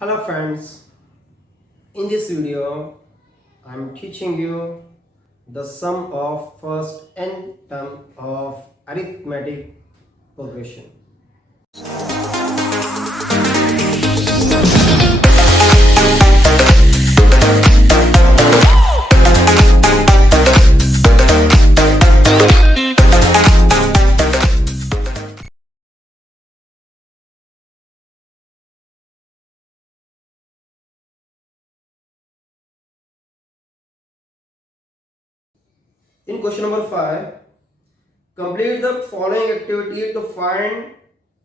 Hello friends, in this video I am teaching you the sum of first n term of arithmetic progression. In question number 5, complete the following activity to find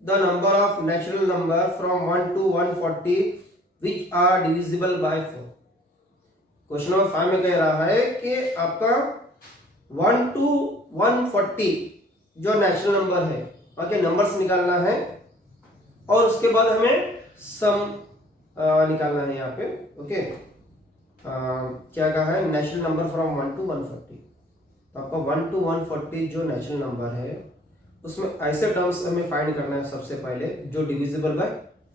the number of natural number from 1 to 140 which are divisible by 4. Question number 5 में कह रहा है कि आपका 1 to 140 जो natural number है okay numbers निकालना है और उसके बाद हमें सम निकालना है यहाँ पे ओके क्या कहा है नेचुरल नंबर फ्रॉम 1 to 140. तो आपका 1 to 140 जो नेचुरल नंबर है उसमें ऐसे टर्म्स हमें फाइंड करना है सबसे पहले जो डिविजिबल बाय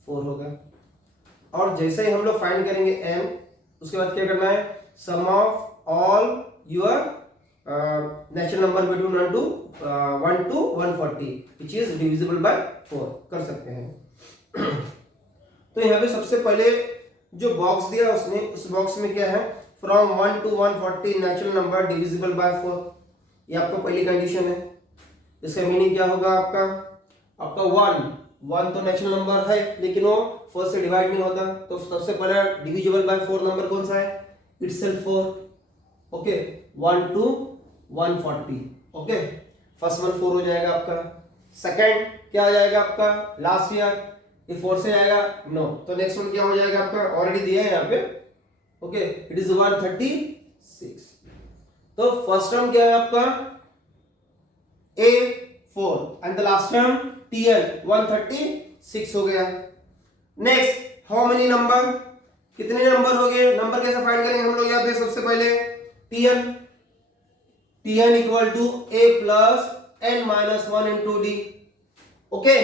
4 होगा और जैसे ही हम लोग फाइंड करेंगे n उसके बाद क्या करना है sum of all your natural number between 1 to 140 which is divisible by 4 कर सकते हैं. तो यहाँ पे सबसे पहले जो बॉक्स दिया उसने उस बॉक्स में क्या है from 1 to 140 natural number divisible by 4. ये आपका पहली कंडीशन है. इसका मीनिंग क्या होगा आपका 1 तो नेचुरल नंबर है लेकिन वो 4 से डिवाइड नहीं होता तो सबसे पहला डिविजिबल बाय 4 नंबर कौन सा है itself 4. Okay 1 to 140 okay first one 4 हो जाएगा आपका. सेकंड क्या आ जाएगा आपका लास्ट ईयर ये 4 से आएगा नो तो नेक्स्ट वन क्या हो जाएगा आपका ऑलरेडी दिया है यहाँ पे ओके इट इज 136. तो फर्स्ट टर्म क्या है आपका A4 and the last term TL 136 हो गया. नेक्स्ट हाउ मेनी नंबर कितने नंबर हो गए नंबर कैसे फाइंड करेंगे हम लोग यहाँ पे सबसे पहले Tn equal to A plus n minus 1 into D. Okay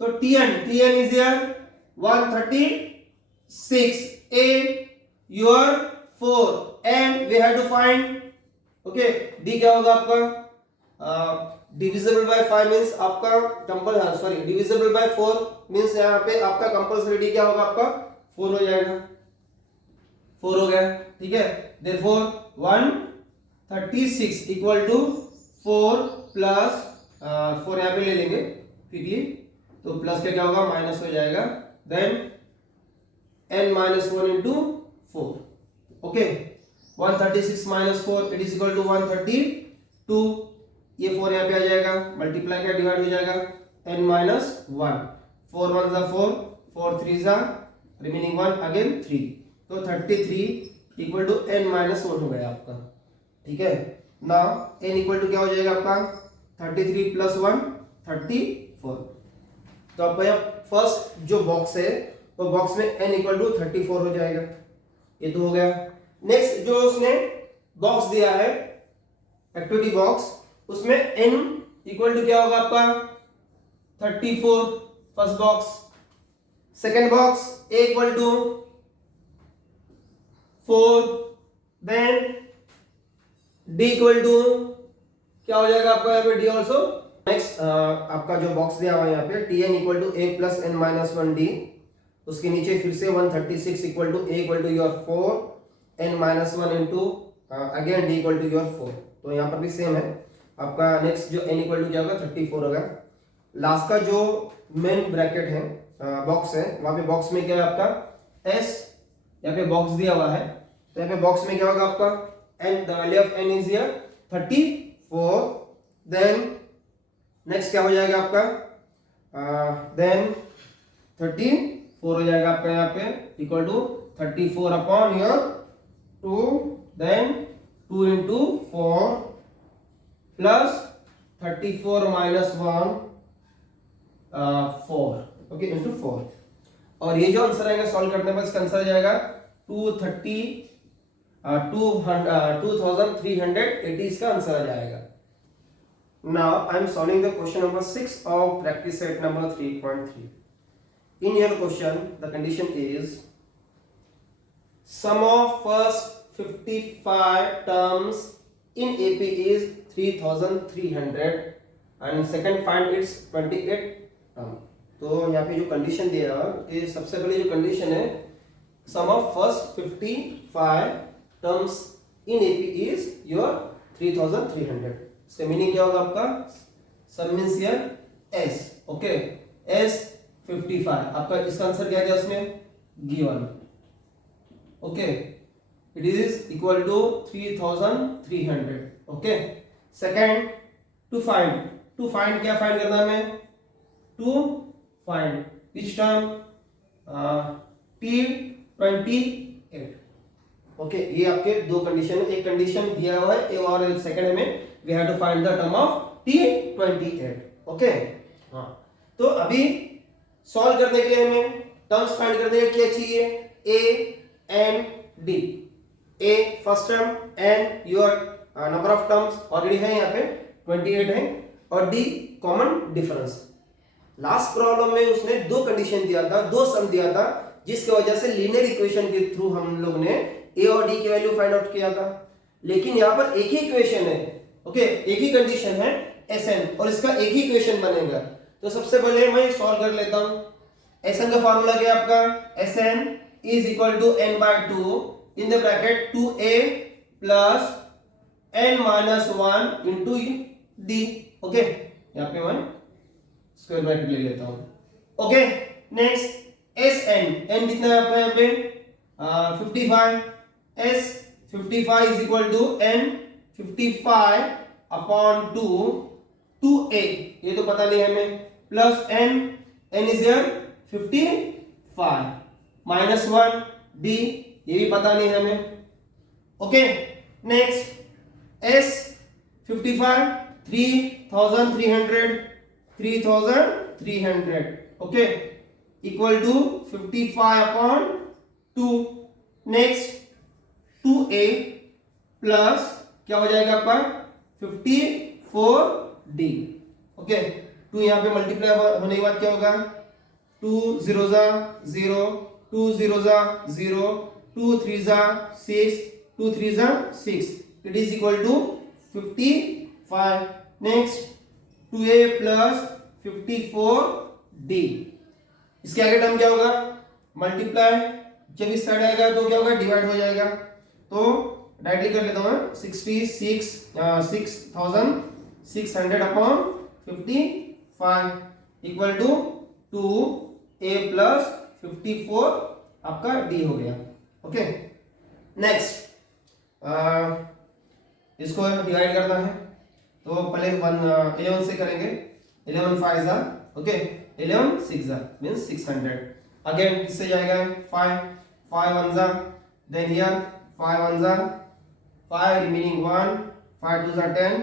तो Tn is here 136 A your 4 and we have to find okay D क्या होगा आपका डिविजिबल बाय 5 मींस आपका compulsory sorry divisible by 4 means यहाँ पे आपका कंपल्सरी D क्या होगा आपका 4 हो जाएगा 4 हो गया ठीक है. देयरफॉर 136 इक्वल टू 4 प्लस 4 यहाँ पे ले लेंगे क्विकली तो प्लस क्या होगा माइनस हो जाएगा then n minus 1 into 4 okay 136 minus 4 it is equal to 132. ये 4 यहाँ पे आ जाएगा मल्टीप्लाई क्या डिवाइड हो जाएगा n माइनस 1 4 1 जा 4 4 3 जा रिमेनिंग 1 अगेन 3 तो 33 इक्वल टू n माइनस 1 हो गया आपका ठीक है. नाउ n इक्वल टू क्या हो जाएगा आपका 33 प्लस 1 34. तो आपका यहाँ फर्स्ट जो बॉक्स है वो बॉक्स में n इक्वल टू 34 हो जाएगा ये तो हो गया. नेक्स्ट जो उसने बॉक्स दिया है एक्टिविटी बॉक्स उसमें n इक्वल टू क्या होगा आपका 34 first box. Second box a equal to 4 then d equal to क्या हो जाएगा आपका यहाँ पे d ऑल्सो. नेक्स्ट आपका जो बॉक्स दिया हुआ है यहाँ पे tn equal to a plus n minus 1d उसके नीचे फिर से 136 equal to a equal to your 4 n minus 1 into again d equal to your 4. तो यहाँ पर भी सेम है आपका. नेक्स्ट जो n इक्वल टू क्या होगा 34 होगा. लास्ट का जो मेन ब्रैकेट है बॉक्स है वहां पे बॉक्स में क्या है आपका s यहाँ पे बॉक्स दिया हुआ है तो यहाँ पे बॉक्स में क्या होगा आपका n the value of n is here 34. Then next क्या हो जाएगा आपका देन 34 हो जाएगा आपका यहाँ पे equal to 34 upon your 2 then 2 into 4 plus 34 minus 1 4 okay into 4. और ये जो आंसर आएगा सॉल्व करने पर इसका आंसर आ जाएगा 2380 इसका आंसर आ जाएगा. Now I am solving the question number 6 of practice set number 3.3. in your question the condition is sum of first 55 terms in AP is 3300 and second find its 28 term। तो यहाँ पे जो condition दिया कि सबसे पहले जो कंडीशन है sum of first 55 terms in AP is your 3300। इसका मीनिंग क्या होगा आपका? Sum means here S, okay, S 55 आपका इसका आंसर क्या है उसमें given, okay, it is equal to 3300, okay. Second to find क्या फाइंड करना है? To find which term? T28, okay. ये आपके दो कंडीशन है, एक कंडीशन दिया हुआ है और सेकंड हमें we have to find the term of T28, okay. हाँ, तो अभी सॉल्व करने के लिए हमें टर्म्स फाइंड करने के लिए क्या चाहिए? A and D। A first term and your number of terms already है यहाँ पे 28 है और D common difference. Last problem में उसने दो कंडीशन दिया था, दो सम दिया था, जिसकी वजह से लीनियर इक्वेशन के थ्रू हम लोग ने A और D की वैल्यू फाइंड आउट किया था। लेकिन यहाँ पर एक ही इक्वेशन है, ओके, एक ही कंडीशन है Sn और इसका एक ही इक्वेशन बनेगा। तो सबसे पहले मैं सॉल्व कर लेता हूं। Sn का फार्मूला क्या है आपका? Sn is equal to n by 2 in the bracket 2a plus n minus 1 into d, okay. यहाँ पे मैं स्क्वायर ब्रैकेट ले लेता हूं, ओके। नेक्स्ट Sn, n कितना है आपका यहाँ पे? 55। S 55 is equal to n 55 upon 2a, ये तो पता नहीं हमें, plus n is here 55 minus 1 d, ये भी पता नहीं हमें, okay. Next S 55 3300, okay, equal to 55 upon 2। Next 2a plus क्या हो जाएगा आपका? 54d, okay. 2 यहाँ पे मल्टीप्लाई होने के बाद क्या होगा? 2 0 जा 0, 2 0 जा 0, 2 3 जा 6, 2 3 जा 6, it is equal to 55। Next 2a plus 54d, इसके आगे टर्म क्या होगा? मल्टीप्लाई, जब इस साइड आएगा तो क्या होगा? डिवाइड हो जाएगा। तो डायरेक्टली कर लेता हूं, 6600 upon 55 equal to 2a plus 54 आपका d हो गया, ओके। नेक्स्ट इसको डिवाइड करना है तो पहले 11 से करेंगे। 11 5 जा, ओके, 11 6 जा मींस 600। अगेन किससे जाएगा? 5 1 जा, देन हियर 5 1 जा 5 रिमेनिंग 1, 5 2 जा 10,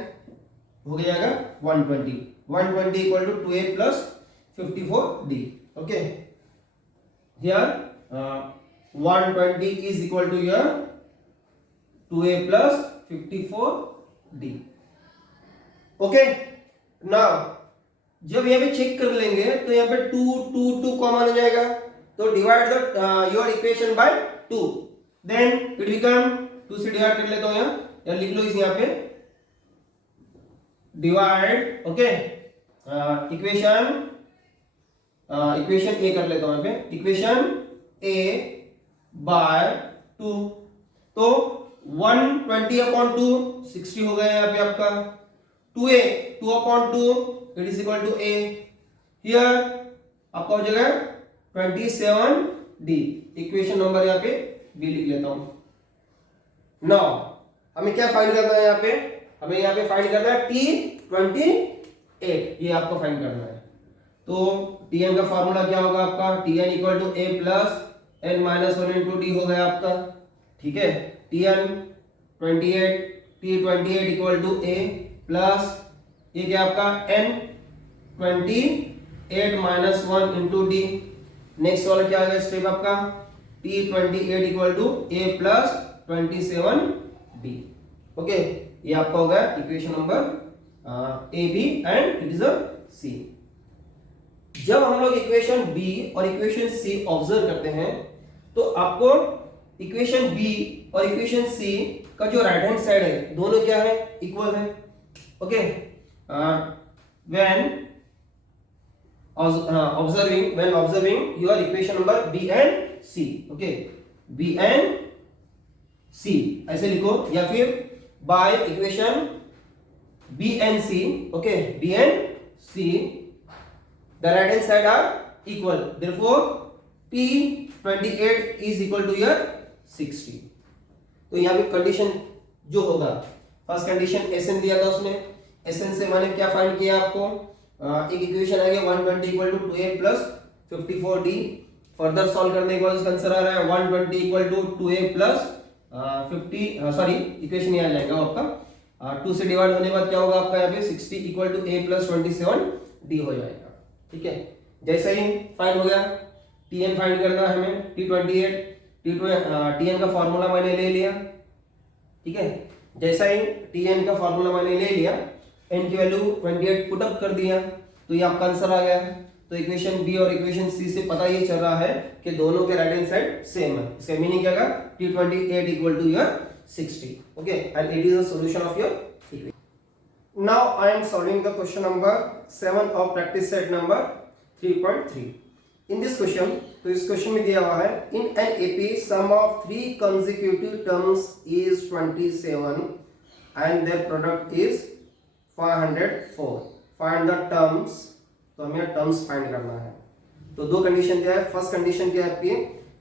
हो जाएगा 120 equal to 2a plus 54d, okay. Here 120 is equal to here 2a plus 54d, okay. Now जब यहाँ पे चेक कर लेंगे तो यहाँ पे 2 कॉमन हो जाएगा, तो divide the your equation by 2, then it become 2 से डिवाइड कर लेता हूं, यहाँ लिख लो इस यहाँ पे डिवाइड, ओके। इक्वेशन ए कर लेता हूं यहाँ पे, इक्वेशन ए बाय 2, तो 120 अपॉन 2 60 हो गया यहाँ पे आपका। 2a 2 upon 2 it is equal to a, here आपका हो जाएगा 27d, इक्वेशन नंबर यहाँ पे b लिख लेता हूं। नाउ हमें क्या फाइंड करना है यहाँ पे? हमें यहाँ पे फाइंड करना है T28, ये आपको फाइंड करना है। तो Tn का फार्मूला क्या होगा आपका? Tn equal to a plus n minus 1 into d हो गया आपका, ठीक है। T28 equal to a plus ये क्या आपका n 28 minus 1 into d। Next वाला क्या आ गया स्टेप आपका? T28 equal to a plus 27d, okay. ये आपका होगा equation number A B and it is a C. जब हम लोग इक्वेशन बी और इक्वेशन सी ऑब्जर्व करते हैं तो आपको इक्वेशन बी और इक्वेशन सी का जो राइट हैंड साइड है दोनों क्या है, इक्वल है। Okay, when observing your equation number B and C. Okay, B and C ऐसे लिखो, या फिर by equation B and C. Okay, B and C the right hand side are equal, therefore P28 is equal to your 60। तो यहाँ पे condition जो होगा, first condition SN दिया था उसने, एसएन से मैंने क्या फाइंड किया आपको, एक इक्वेशन आ गया 120 equal to 2a plus 54d। Further solve करने के बाद उसका आंसर आ रहा है 120 equal to 2a plus 50, sorry equation ये आ जाएगा आपका 2 से डिवाइड होने के बाद क्या होगा आपका यहाँ पे 60 equal to a plus 27d हो जाएगा। ठीक है, जैसा ही फाइंड हो गया, tn फाइंड करना है हमें, T28 tn का फॉर्मूला मैंने ले लिया। ठीक है, जैसा ही tn का फॉर्मूला मैंने ले लिया, n की वैल्यू 28 पुट अप कर दिया, तो ये आपका आंसर आ गया। तो इक्वेशन बी और इक्वेशन सी से पता ये चल रहा है कि दोनों के राइट हैंड साइड सेम है। इसका मीनिंग क्या होगा, T28 equal to your 60। Okay, and it is the solution of your equation. Now I am solving the question number 7 of practice set number 3.3. In this question, तो इस question में दिया हुआ है, in an AP sum of 3 consecutive terms is 27 and their product is 504. Find the terms। तो हमें terms find करना है। तो दो कंडीशन क्या है, फर्स्ट कंडीशन क्या है आपकी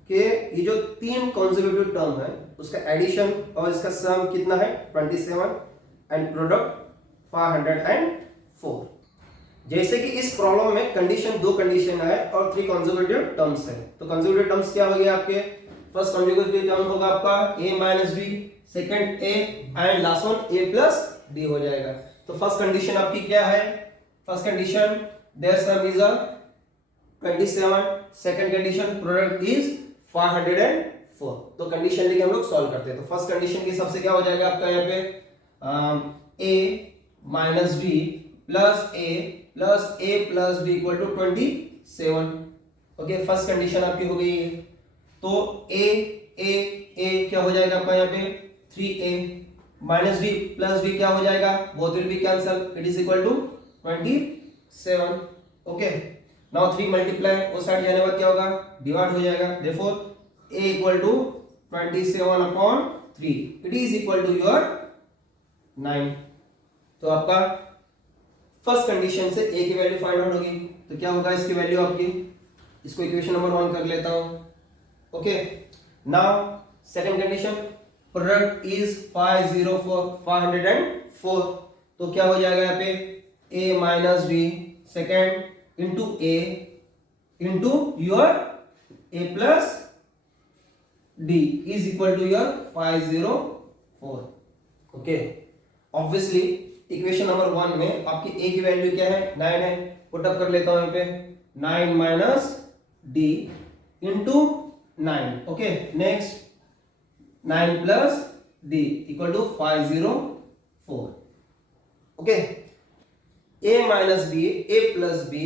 कि ये जो 3 कॉन्जिक्यूटिव टर्म है उसका एडिशन और इसका सम कितना है 27 एंड प्रोडक्ट 504। जैसे कि इस प्रॉब्लम में कंडीशन, दो कंडीशन है और 3 कंसेक्यूटिव टर्म्स है। तो कंसेक्यूटिव टर्म्स क्या हो गया आपके, फर्स्ट कंसेक्यूटिव टर्म होगा आपका a minus b, second a and last one a plus d हो जाएगा। तो फर्स्ट कंडीशन आपकी क्या है, first condition their sum is 27, second condition product is 504। तो कंडीशन लेके हम लोग सॉल्व करते हैं। तो फर्स्ट कंडीशन के हिसाब से क्या हो जाएगा आपका यहाँ पे a minus b plus a plus b equal to 27। Okay, first condition आपकी हो गई है। तो a क्या हो जाएगा आपका यहाँ पे 3a minus b plus B क्या हो जाएगा, both will be cancel, it is equal to 27। Okay, now 3 multiply, उस साइड जाने बाद क्या होगा, डिवाइड हो जाएगा, therefore a equal to 27/3, it is equal to your 9। तो आपका फर्स्ट कंडीशन से a की वैल्यू फाइंड आउट होगी। तो क्या होगा इसकी वैल्यू आपकी, इसको इक्वेशन नंबर 1 कर लेता हूं। Okay, now second condition product is 504। तो क्या हो जाएगा यहाँ पे a minus b second into a into your a plus d is equal to your 504। Okay, obviously equation number 1 में आपकी a की वैल्यू क्या है 9 है, पुट अप कर लेता हूं यहाँ पे 9 minus d into 9। Okay, next 9 plus d equal to 504। Okay, a minus b, a plus b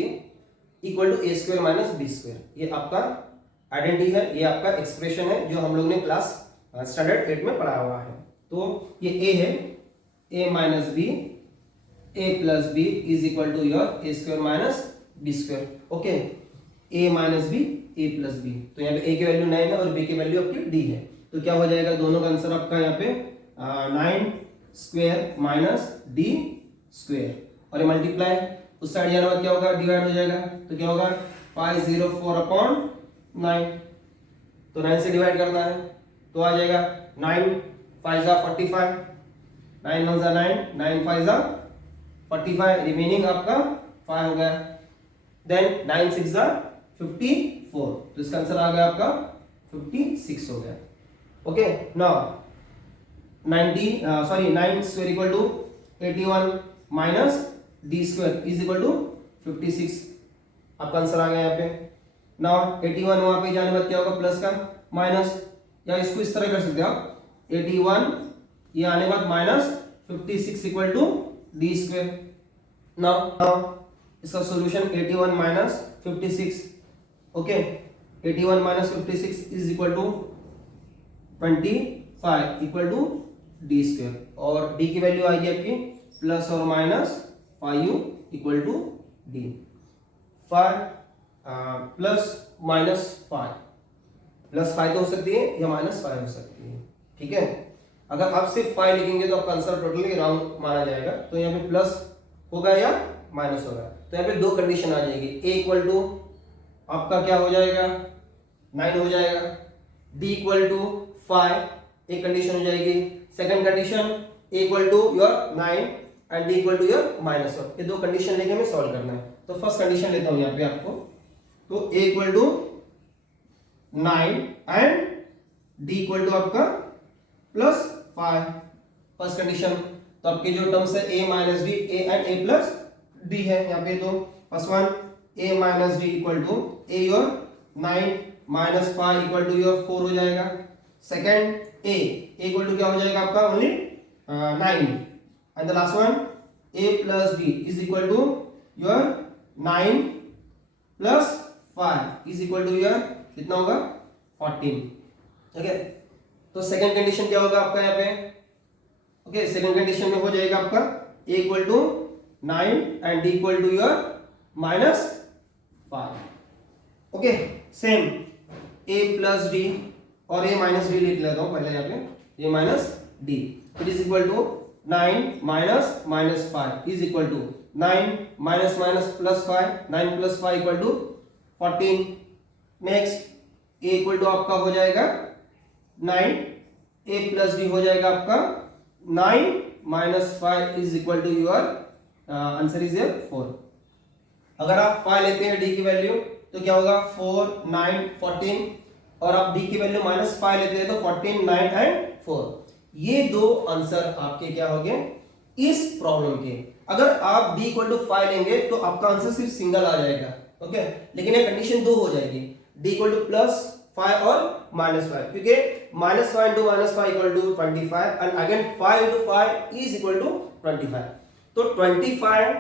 equal to a square minus b square, ये आपका आइडेंटिटी है, ये आपका एक्सप्रेशन है जो हम लोग ने क्लास स्टैंडर्ड 8 में पढ़ा हुआ है। तो ये a है, a minus b a plus b is equal to your a square minus b square. Okay, a minus b a plus b, तो यहाँ पे a की वैल्यू 9 है और b की वैल्यू आपकी d है। तो क्या हो जाएगा, दोनों का आंसर आपका यहाँ पे 9 स्क्वायर माइनस d स्क्वायर, और ये मल्टीप्लाई उस साइड जाने बाद क्या होगा, डिवाइड हो जाएगा। तो क्या होगा 504/9। तो 9 से डिवाइड करना है तो आ जाएगा 9 5 जा 45, 9 1 जा 9, 9 5 जा 45, रिमेनिंग आपका 5 हो गया। देन 9 6 जा 54, तो इसका आंसर आ गया आपका 56 हो गया। Okay, now 9 square equal to 81 minus d square is equal to 56, आपका आंसर आ गया यहाँ पे। नाउ 81 वहां पे जाने बाद क्या होगा, प्लस का माइनस, या इसको इस तरह कर सकते हो आप, 81 ये आने बाद minus 56 equal to D square. Now इसका solution 81 minus 56, okay 81 minus 56 is equal to 25 equal to D square, और डी की वैल्यू आएगी आपकी प्लस और minus 5u equal to D. 5 plus minus 5, plus 5 तो हो सकती है या माइनस 5 हो सकती है, ठीक है। अगर आप सिर्फ 5 लिखेंगे तो आपका आंसर टोटली राउंड माना जाएगा, तो यहाँ पे प्लस होगा या माइनस होगा। तो यहाँ पे दो कंडीशन आ जाएगी, ए इक्वल टू आपका क्या हो जाएगा 9 हो जाएगा, डी इक्वल टू 5 एक कंडीशन हो जाएगी, second condition a equal to your 9 and D equal to your -1। ये दो कंडीशन लेके हमें सॉल्व करना है। तो फर्स्ट कंडीशन लेता हूं यहाँ पे आपको, तो A equal to 9 and D equal to आपका +5, फर्स्ट कंडीशन। तो आपके जो टर्म्स है a minus d, a and a plus d है यहाँ पे। तो first one a minus d equal to a your 9 minus 5 equal to your 4 हो जाएगा। सेकंड a इक्वल टू क्या हो जाएगा आपका only 9 and the last one a plus d is equal to your 9 plus 5 is equal to your कितना होगा 14, okay. तो second condition क्या होगा आपका यहाँ पे, ओके सेकंड कंडीशन में हो जाएगा आपका a equal to 9 and d equal to your -5, okay. Same a plus d और a माइनस डी लिख लेता हूं पहले यहाँ पे, a minus d it is equal to 9 minus -5 is equal to 9 minus minus plus 5, 9 plus 5 equal to 14। Next a equal to आपका हो जाएगा 9, a प्लस डी हो जाएगा आपका 9 minus 5 is equal to your answer is 4। अगर आप 5 लेते हैं d की वैल्यू तो क्या होगा 4, 9, 14, और आप d की वैल्यू -5 लेते हैं तो 14, 9 एंड 4। ये दो आंसर आपके क्या हो गए इस प्रॉब्लम के। अगर आप d इक्वल टू 5 लेंगे तो आपका आंसर सिर्फ सिंगल आ जाएगा, ओके। लेकिन ये कंडीशन दो हो जाएगी, d इक्वल टू +5 और -5, क्योंकि -5 into -5 equal to 25 and again 5 into 5 is equal to 25। तो 25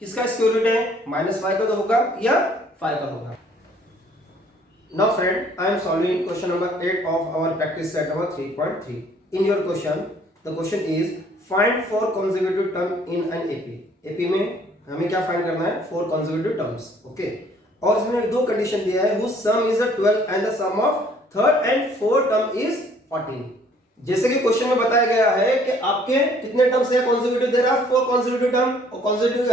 किसका स्क्वायर रूट है, -5 का तो होगा या 5 का होगा। Now friend, I am solving question number 8 of our practice set number 3.3. In your question, the question is find 4 consecutive term in an AP. AP में हमें क्या फाइंड करना है 4 consecutive terms, okay. और इसमें दो कंडीशन दिया है, whose sum is 12 and the sum of third and fourth term is 14. जैसे कि क्वेश्चन में बताया गया है कि आपके कितने टर्म्स है consecutive, दे रहा है 4 consecutive term और consecutive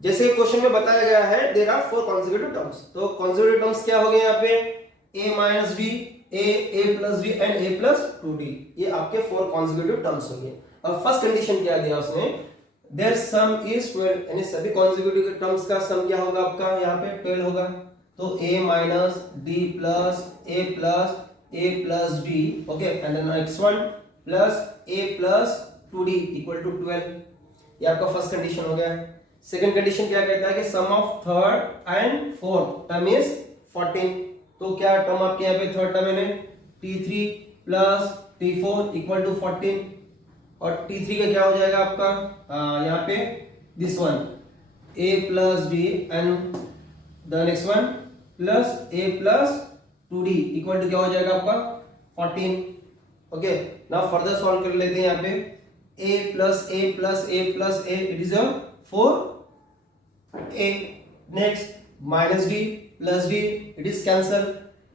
जैसे क्वेश्चन में बताया गया है देयर आर 4 consecutive terms। तो consecutive terms क्या हो गए यहाँ पे a minus D, a plus d and a plus 2d, ये आपके 4 consecutive terms हो गए। और फर्स्ट कंडीशन क्या दिया उसने, देयर सम इज 12, यानी सभी consecutive terms का सम क्या होगा आपका यहाँ पे 12 होगा। तो a minus d plus a plus d, okay, and then next one plus a plus 2d equal to 12, ये आपका फर्स्ट कंडीशन हो गया। सेकंड कंडीशन क्या कहता है कि sum of third and fourth term is 14। तो क्या टर्म आपके यहाँ पे थर्ड टर्म है t3 plus t4 equal to 14, और t3 का क्या हो जाएगा आपका यहाँ पे this one a plus d and the next one plus a plus 2d equal to क्या हो जाएगा आपका 14, ओके। नाउ फर्दर सॉल्व कर लेते हैं यहाँ पे a plus a plus a plus a it is 4a, next minus d plus d it is cancel,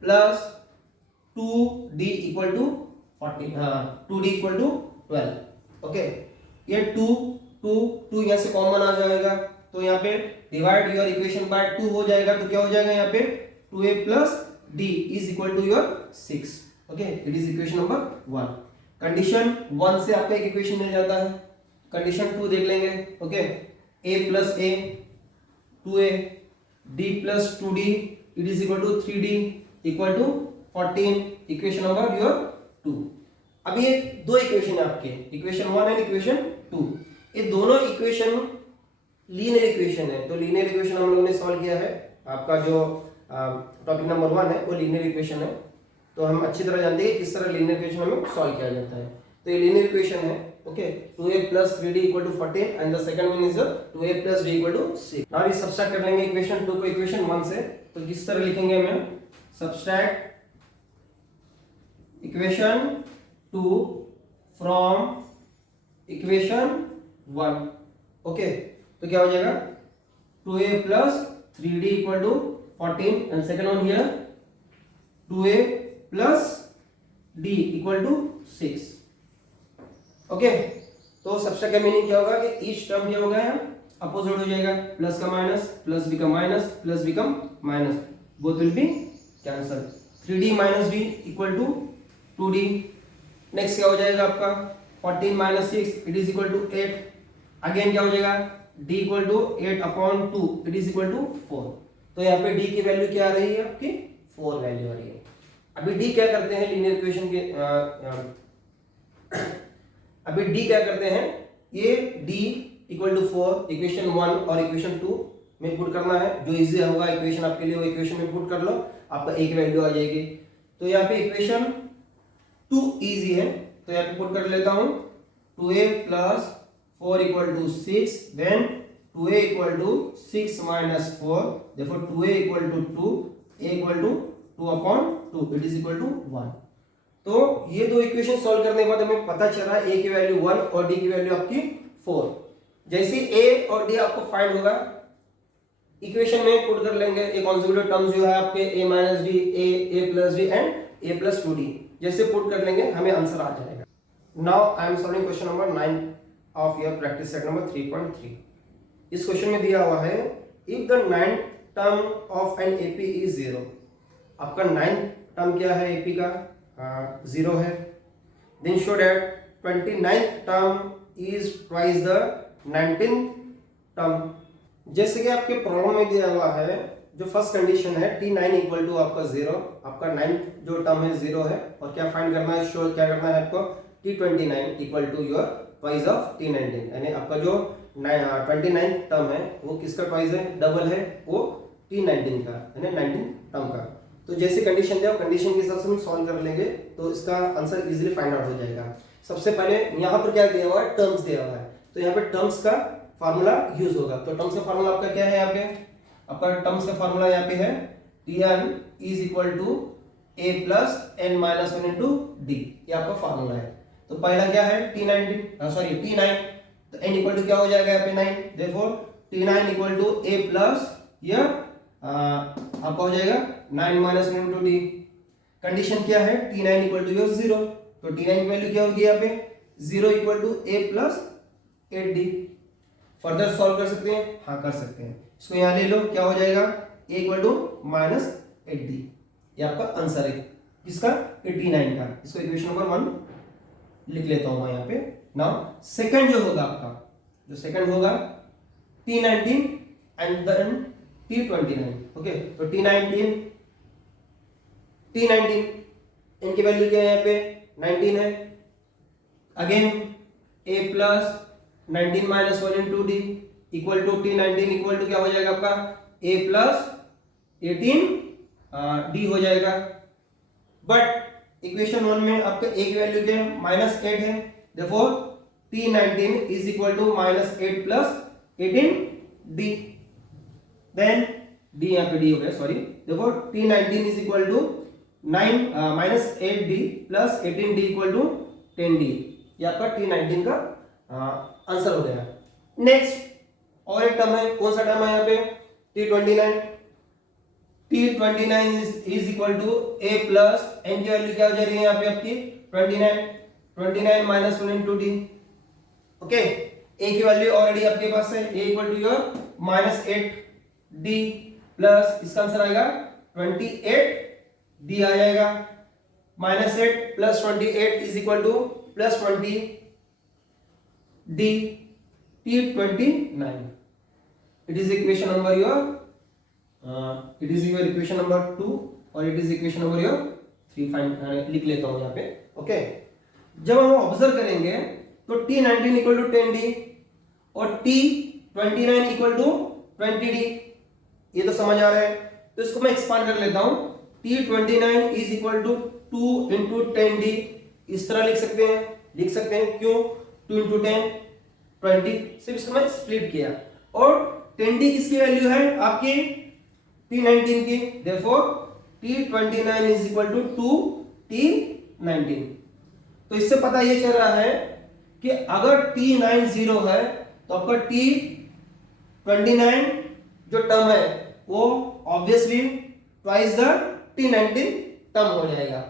plus 2d equal to 14, 2d equal to 12, okay। ये 2 यहाँ से कॉमन आ जाएगा, तो यहाँ पे डिवाइड योर इक्वेशन बाय 2 हो जाएगा, तो क्या हो जाएगा यहाँ पे 2a plus d is equal to your 6, okay, it is equation number 1। Condition 1 से आपका एक इक्वेशन मिल जाता है, कंडीशन 2 देख लेंगे, okay. a plus a 2a, d plus 2d it is equal to 3d equal to 14, equation number your 2। अब ये दो इक्वेशन है आपके, इक्वेशन 1 एंड इक्वेशन 2, ये दोनों इक्वेशन लीनियर इक्वेशन है। तो लीनियर इक्वेशन हम लोगों ने सॉल्व किया है, आपका जो टॉपिक नंबर 1 है वो लीनियर इक्वेशन है। तो हम अच्छी तरह जानते हैं किस तरह लीनियर इक्वेशन हमें सॉल्व किया जाता है। तो ये लीनियर इक्वेशन है, Okay, 2a plus 3d equal to 14 and the second one is 2a plus d equal to 6. Now we subtract कर लेंगे इक्वेशन 2 को इक्वेशन 1 से। तो किस तरह लिखेंगे हम? Subtract equation 2 from equation 1। Okay, तो क्या हो जाएगा? 2a plus 3d equal to 14 and second one here 2a plus d equal to 6। Okay, तो सबसे का मीनिंग क्या होगा कि ईच टर्म क्या होगा यहाँ अपोजिट हो जाएगा, प्लस का minus, plus become minus, plus become minus, both will be cancel. 3d minus d equal to 2d। Next क्या हो जाएगा आपका 14 minus 6 it is equal to 8। Again क्या हो जाएगा d equal to 8 upon 2 it is equal to 4। तो यहाँ पे d की वैल्यू क्या आ रही है आपकी 4 वैल्यू आ रही है। अभी d क्या करते हैं लीनियर इक्वेशन के अभी d क्या करते हैं, ये d इक्वल टू 4 इक्वेशन 1 और इक्वेशन 2 में पुट करना है। जो इजी होगा इक्वेशन आपके लिए वो इक्वेशन में पुट कर लो, आपका एक वैल्यू आ जाएगी। तो यहाँ पे इक्वेशन 2 इजी है, तो यहाँ पे पुट कर लेता हूँ 2a plus 4 equal to 6, then 2a equal to 6 minus 4, therefore 2a equal to 2, a equal to 2 upon 2, it is equal to 1। तो ये दो इक्वेशन सॉल्व करने के बाद हमें पता चला a की वैल्यू 1 और d की वैल्यू आपकी 4। जैसे a और d आपको फाइंड होगा इक्वेशन में पुट कर लेंगे, एक कॉन्जुगेटिव टर्म्स जो है आपके a minus d, a plus d and a plus 2d, जैसे पुट कर लेंगे हमें आंसर आ जाएगा। Now I am solving question number 9 of your practice set number 3.3। इस क्वेश्चन में दिया हुआ है if the 9th term of an AP is 0। आपका 9th टर्म क्या है एपी का 0 है। Then show that 29th term is twice the 19th term. जैसे कि आपके प्रॉब्लम में दिया हुआ है जो फर्स्ट कंडीशन है t9 इक्वल टू आपका 0, आपका 9th जो टर्म है 0 है, और क्या फाइंड करना है, शो क्या करना है आपको t29 equal to your twice of t19, यानी आपका जो 29th टर्म है वो किसका ट्वाइस है, डबल है वो t19 का, यानी 19th टर्म का। तो जैसे कंडीशन दिया कंडीशन के हिसाब से हम सॉल्व कर लेंगे तो इसका आंसर इजीली फाइंड आउट हो जाएगा। सबसे पहले यहाँ पर क्या दिया हुआ है, टर्म्स दिया हुआ है, तो यहाँ पे टर्म्स का फार्मूला यूज होगा। तो टर्म्स का फार्मूला आपका क्या है, यहाँ पे आपका टर्म्स का फार्मूला यहाँ पे है tn is equal to a plus n minus 1 into d, ये आपका फार्मूला है। तो पहला क्या है t9, तो n इक्वल टू क्या हो जाएगा यहाँ पे 9, therefore t9 equal to a plus या आपका हो जाएगा 9 माइनस 1 इंटू डी। कंडीशन क्या है, t9 इक्वल टू 0, तो t9 की वैल्यू क्या होगी यहाँ पे 0 equal to a plus 8d। Further solve कर सकते हैं, हाँ कर सकते हैं। इसको यहाँ ले लो, क्या हो जाएगा a equal to minus 8d, ये आपका आंसर है किसका 89 का। इसको इक्वेशन नंबर 1 लिख लेता हूं मैं यहाँ पे। नाउ सेकंड जो होगा आपका, जो सेकंड होगा t19 and then t29। Okay, तो t19 इनकी वैल्यू क्या है यहाँ पे 19 है। Again a plus 19 minus 1 into d equal to t19 equal to क्या हो जाएगा आपका a प्लस 18 डी हो जाएगा। बट इक्वेशन 1 में आपका a की वैल्यू क्या है माइनस 8 है, therefore t19 is equal to minus 8 plus 18 d. Then d यहाँ पे d हो गया, sorry, therefore t19 is equal to 9 minus 8 D plus 18 d equal to 10 d, ये आपका t19 का आंसर हो गया। नेक्स्ट और एक टर्म है, कौन सा टर्म है यहाँ पे t29 is equal to a plus n की वैल्यू क्या हो जा रही है यहाँ पे आपकी 29 minus 1 into D. Okay, a की वैल्यू ऑलरेडी आपके पास है, a equal to your minus 8 D plus इसका आंसर आएगा 28 डी आ जाएगा। Minus 8 plus 28 is equal to plus 20 D t29। It is equation number your it is your equation number 2 और it is equation number your 3 find लिख लेता हूं यहाँ पे। ओके, जब हम ऑब्जर्व करेंगे तो t19 इक्वल टू 10d और t29 इक्वल टू 20d, ये तो समझ आ रहा है। तो इसको मैं एक्सपांड कर लेता हूं, t29 is equal to 2 into 10d, इस तरह लिख सकते हैं क्यों, 2 इंटू 10 20 सिर्फ इसको मैं स्प्लिट किया और 10t किसकी वैल्यू है आपकी t19 की therefore t29 is equal to 2t19। तो इससे पता ये चल रहा है कि अगर t90 है तो आपका t29 जो टर्म है वो obviously twice the t19 term हो जाएगा।